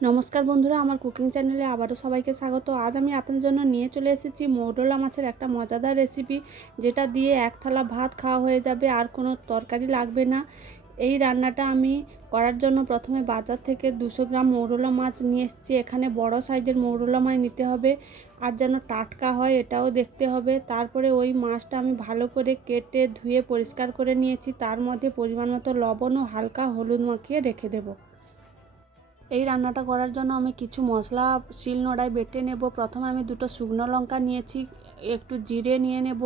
নমস্কার বন্ধুরা, আমার কুকিং চ্যানেলে আবারও সবাইকে স্বাগত। আজ আমি আপনাদের জন্য নিয়ে চলে এসেছি মৌরলা মাছের একটা মজাদার রেসিপি যেটা দিয়ে এক থালা ভাত খাওয়া হয়ে যাবে, আর কোনো তরকারি লাগবে না। এই রান্নাটা আমি করার জন্য প্রথমে বাজার থেকে দুশো গ্রাম মৌরলা মাছ নিয়ে এসেছি। এখানে বড় সাইজের মৌরলা মাছ নিতে হবে, আর যেন টাটকা হয় এটাও দেখতে হবে। তারপরে ওই মাছটা আমি ভালো করে কেটে ধুয়ে পরিষ্কার করে নিয়েছি। তার মধ্যে পরিমাণ মতো লবণ ও হালকা হলুদ মাখিয়ে রেখে দেবো। এই রান্নাটা করার জন্য আমি কিছু মশলা, শিল নোড়ায় বেটে নেব। প্রথমে আমি দুটো শুকনো লঙ্কা নিয়েছি, একটু জিরে নিয়ে নেব।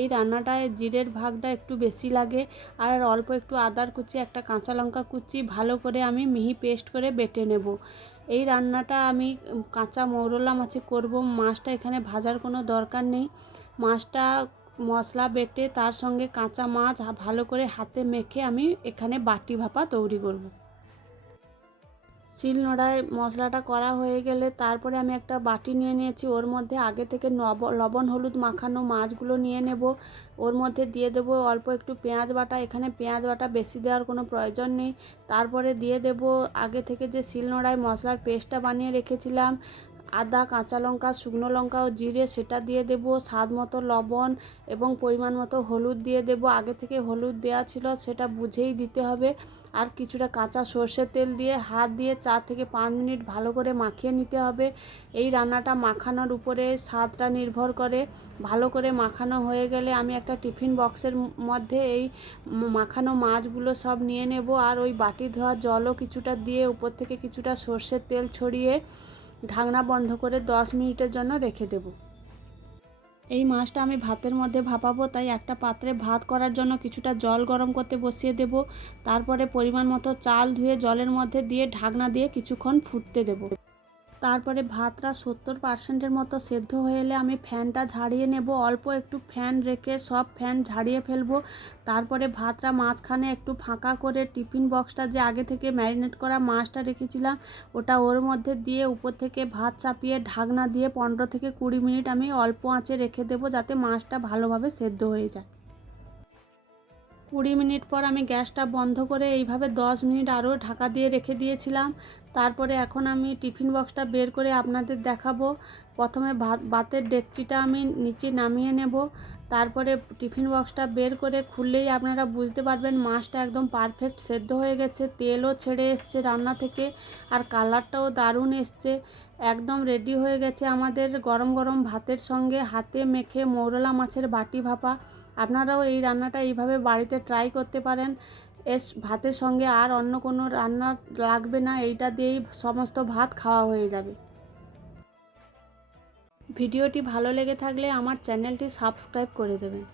এই রান্নাটায় জিরের ভাগটা একটু বেশি লাগে আর অল্প একটু আদার কুচি, একটা কাঁচা লঙ্কা কুচি ভালো করে আমি মিহি পেস্ট করে বেটে নেব। এই রান্নাটা আমি কাঁচা মৌরলা মাছে করব। মাছটা এখানে ভাজার কোনো দরকার নেই। মাছটা মশলা বেটে তার সঙ্গে কাঁচা মাছ ভালো করে হাতে মেখে আমি এখানে বাটি ভাপা তৈরি করব। শিল নোড়ায় মশলাটা করা হয়ে গেলে তারপরে আমি একটা বাটি নিয়ে নিয়েছি। ওর মধ্যে আগে থেকে নব, লবণ, হলুদ মাখানো মাছগুলো নিয়ে নেব। ওর মধ্যে দিয়ে দেব অল্প একটু পেঁয়াজ বাটা। এখানে পেঁয়াজ বাটা বেশি দেওয়ার কোনো প্রয়োজন নেই। তারপরে দিয়ে দেব আগে থেকে যে শিলনোড়ায় মশলার পেস্টটা বানিয়ে রেখেছিলাম। আদা, কাঁচা লঙ্কা, শুকনো লঙ্কা ও জিরে সেটা দিয়ে দেব, স্বাদ মতো লবণ এবং পরিমাণ মতো হলুদ দিয়ে দেব। আগে থেকে হলুদ দেওয়া ছিল, সেটা বুঝেই দিতে হবে। আর কিছুটা কাঁচা সর্ষের তেল দিয়ে, হাত দিয়ে চার থেকে পাঁচ মিনিট ভালো করে মাখিয়ে নিতে হবে। এই রান্নাটা মাখানোর উপরে স্বাদটা নির্ভর করে। ভালো করে মাখানো হয়ে গেলে আমি একটা টিফিন বক্সের মধ্যে এই মাখানো মাছগুলো সব নিয়ে নেব। আর ওই বাটি ধোয়া জলও কিছুটা দিয়ে, উপর থেকে কিছুটা সর্ষের তেল ছড়িয়ে ঢাকনা বন্ধ করে দশ মিনিটের জন্য রেখে দেব। এই মাছটা আমি ভাতের মধ্যে ভাপাবো, তাই একটা পাত্রে ভাত করার জন্য কিছুটা জল গরম করতে বসিয়ে দেব। তারপরে পরিমাণ মতো চাল ধুয়ে জলের মধ্যে দিয়ে ঢাকনা দিয়ে কিছুক্ষণ ফুটতে দেবো। তারপরে ভাতটা সত্তর পার্সেন্টের মতো সেদ্ধ হয়ে এলে আমি ফ্যানটা ঝাড়িয়ে নেব। অল্প একটু ফ্যান রেখে সব ফ্যান ঝাড়িয়ে ফেলব। তারপরে ভাতটা মাঝখানে একটু ফাঁকা করে টিফিন বক্সটা যে আগে থেকে ম্যারিনেট করা মাছটা রেখেছিলাম, ওটা ওর মধ্যে দিয়ে উপর থেকে ভাত চাপিয়ে ঢাকনা দিয়ে পনেরো থেকে কুড়ি মিনিট আমি অল্প আঁচে রেখে দেবো যাতে মাছটা ভালোভাবে সেদ্ধ হয়ে যায়। কুড়ি মিনিট পর আমি গ্যাসটা বন্ধ করে এইভাবে দশ মিনিট আরও ঢাকা দিয়ে রেখে দিয়েছিলাম। তারপরে এখন আমি টিফিন বক্সটা বের করে আপনাদের দেখাবো। প্রথমে ভাত, ভাতের ডেকচিটা আমি নিচে নামিয়ে নেব। তারপরে টিফিন বক্সটা বের করে খুললেই আপনারা বুঝতে পারবেন মাছটা একদম পারফেক্ট সেদ্ধ হয়ে গেছে, তেলও ছেড়ে এসছে রান্না থেকে আর কালারটাও দারুণ এসছে। একদম রেডি হয়ে গেছে আমাদের গরম গরম ভাতের সঙ্গে, হাতে মেখে মৌরলা মাছের বাটি ভাপা। আপনারাও এই রান্নাটা এইভাবে বাড়িতে ট্রাই করতে পারেন। এর ভাতের সঙ্গে আর অন্য কোনো রান্না লাগবে না, এইটা দিয়েই সমস্ত ভাত খাওয়া হয়ে যাবে। ভিডিওটি ভালো লেগে থাকলে আমার চ্যানেলটি সাবস্ক্রাইব করে দেবেন।